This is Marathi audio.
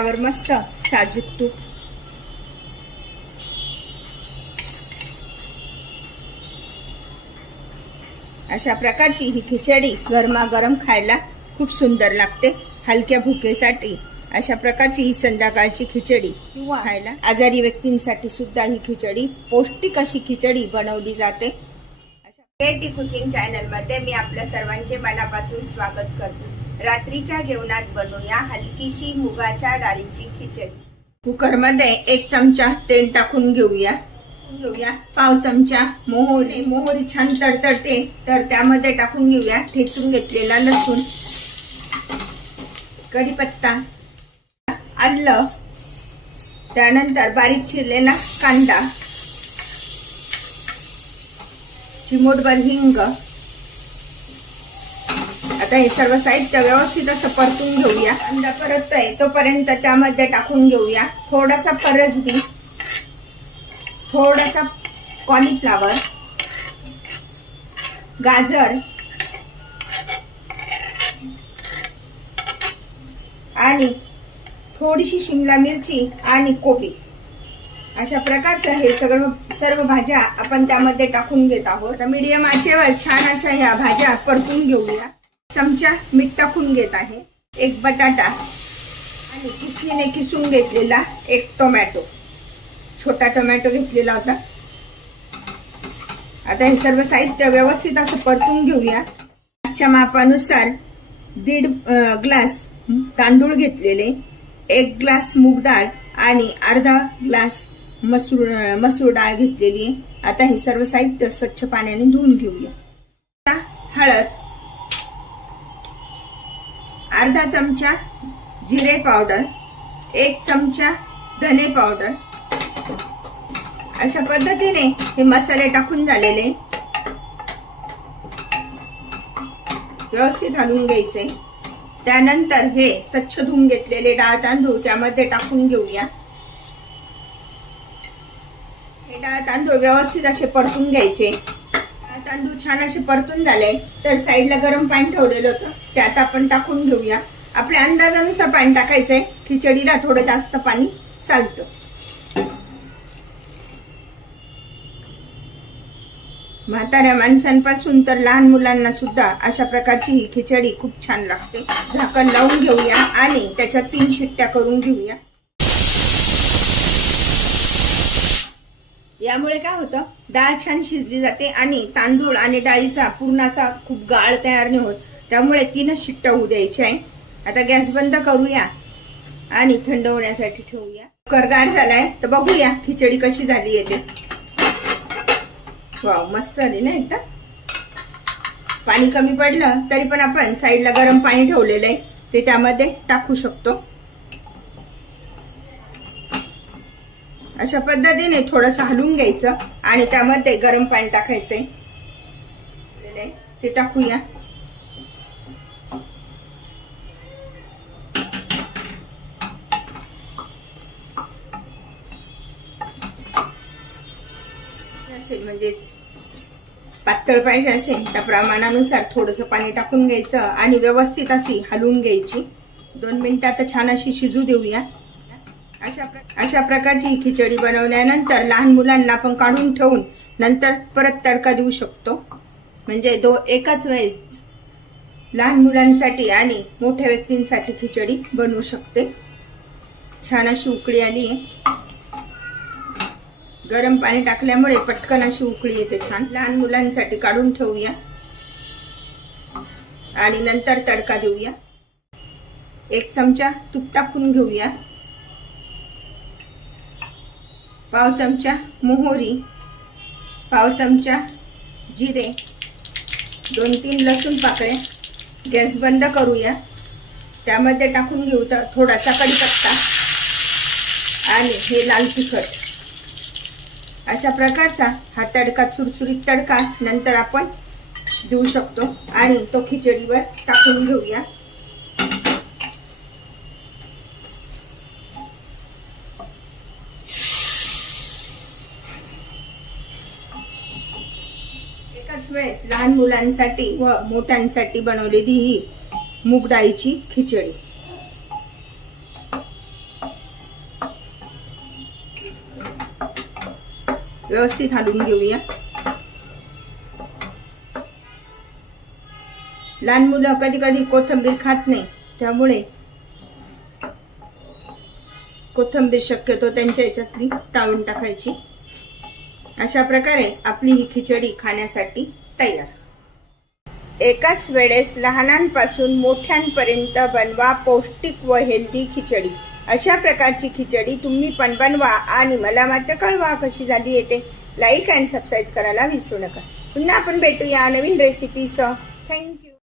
त्यावर मस्त साजूक तूप, अशा प्रकारची ही खिचडी गरमागरम खायला खूप सुंदर लागते. हलक्या भुकेसाठी अशा प्रकारची ही संध्याकाळची खिचडी किंवा खायला आजारी व्यक्तींसाठी सुद्धा ही खिचडी पौष्टिक अशी खिचडी बनवली जाते. अशा क्रिएटिव्ह कुकिंग चॅनल मध्ये मी आपल्या सर्वांचे मनापासून स्वागत करते. रात्रीच्या जेवणात बनवूया हलकीशी मुगाच्या डाळीची खिचडी. कुकर मध्ये 1 चमचा तेल टाकून घेऊया. पाव चमचा मोहरी छान तडतडते तर त्यामध्ये टाकून घेऊया ठेचून घेतलेला लसूण, कढीपत्ता, आलं, त्यानंतर बारीक चिरलेला कांदा, चिमूटभर हिंग. आता हे सर्व साहित्य व्यवस्थित असं परतून घेऊया. कांदा परततोय तोपर्यंत त्यामध्ये टाकून घेऊया थोडासा फरसबी, थोडासा कॉलीफ्लावर, गाजर आणि थोडीशी शिमला मिरची आणि कोबी. अशा प्रकारचं हे सर्व भाज्या आपण त्यामध्ये टाकून घेत आहोत. मीडियम आचेवर छान अशा ह्या भाज्या परतून घेऊया. चमचा मीठ टाकून घेत आहे. 1 बटाटा आणि किसणीने किसून घेतलेला 1 टोमॅटो, छोटा टोमॅटो घेतलेला होता. आता हे सर्व साहित्य व्यवस्थित असं परतून घेऊया. च्या मापानुसार 1.5 ग्लास तांदूळ घेतलेले, 1 ग्लास मूग डाळ आणि अर्धा ग्लास मसूर डाळ घेतलेली. आता हे सर्व साहित्य स्वच्छ पाण्याने धुवून घेऊया. हळद, अर्धा चमचा जिरे पावडर, 1 चमचा धने पावडर. अशा पद्धतीने हे मसाले टाकून झालेले व्यवस्थित हलवून घ्यायचे. त्यानंतर हे स्वच्छ धुवून घेतलेले डाळ तांदूळ त्यामध्ये टाकून घेऊया. हे डाळ तांदूळ व्यवस्थित असे परतून घ्यायचे. डाळ तांदूळ छान असे परतून झाले तर साईडला गरम पाणी ठेवलेलं होतं त्यात आपण टाकून घेऊया. आपल्या अंदाजानुसार पाणी टाकायचंय. खिचडीला थोडं जास्त पाणी चालतं. म्हाताऱ्या माणसांपासून तर लहान मुलांना सुद्धा अशा प्रकारची ही खिचडी खूप छान लागते. झाकण लावून घेऊया आणि त्याच्या 3 शिट्ट्या करून घेऊया. यामुळे काय होतं, डाळ छान शिजली जाते आणि तांदूळ आणि डाळीचा पूर्ण असा खूप गाळ तयार नाही होत. त्यामुळे 3च शिट्ट्या होऊ द्यायच्या आहे. आता गॅस बंद करूया आणि थंड होण्यासाठी ठेवूया. कुकर गार झालाय तर बघूया खिचडी कशी झाली येते. वाव, मस्त झाली ना एकदम. पाणी कमी पडलं तरी पण आपण साईडला गरम पाणी ठेवलेलं आहे ते त्यामध्ये टाकू शकतो. अशा पद्धतीने थोडंसं हलवून घ्यायचं आणि त्यामध्ये गरम पाणी टाकायचंय ते टाकूया. म्हणजेच पातळ पाहिजे असेल त्या प्रमाणानुसार थोडंसं पाणी टाकून घ्यायचं आणि व्यवस्थित अशी हलवून घ्यायची. 2 मिनिटात छान अशी शिजू देऊया. अशा प्रकारची खिचडी बनवल्यानंतर लहान मुलांना आपण काढून ठेवून नंतर परत तडका देऊ शकतो. म्हणजे एकाच वेळेस लहान मुलांसाठी आणि मोठ्या व्यक्तींसाठी खिचडी बनवू शकते. छान अशी उकळी आली आहे. गरम पाणी टाकल्यामुळे पटकन अशी उकळी येते छान. लहान मुलांसाठी काढून ठेवूया आणि नंतर तडका देऊया. 1 चमचा तूप टाकून घेऊया. पाव चमचा मोहरी, पाव चमचा जिरे, 2-3 लसूण पाकळ्या. गॅस बंद करूया. त्यामध्ये टाकून घेऊ तर थोडासा कढीपत्ता आणि हे लाल तिखट. अशा प्रकारचा हा तडका, चुरचुरीत तडका नंतर आपण देऊ शकतो आणि तो खिचडीवर टाकून घेऊया. एकाच वेळेस लहान मुलांसाठी व मोठ्यांसाठी बनवलेली ही मूग डाळीची खिचडी. व्यवस्थित हलवून घेऊया. लहान मुलं कधी कधी कोथिंबीर खात नाही, त्यामुळे कोथिंबीर शक्यतो त्यांच्या याच्यातली टाळून टाकायची. अशा प्रकारे आपली ही खिचडी खाण्यासाठी तयार. एकाच वेळेस लहानांपासून मोठ्यांपर्यंत बनवा पौष्टिक व हेल्दी खिचडी. अशा प्रकारची खिचडी तुम्ही पण बनवा आणि मला मात्र कळवा कशी झाली येते. लाईक अँड सबस्क्राईब करायला विसरू नका. पुन्हा आपण भेटूया नवीन रेसिपीसह. थँक्यू.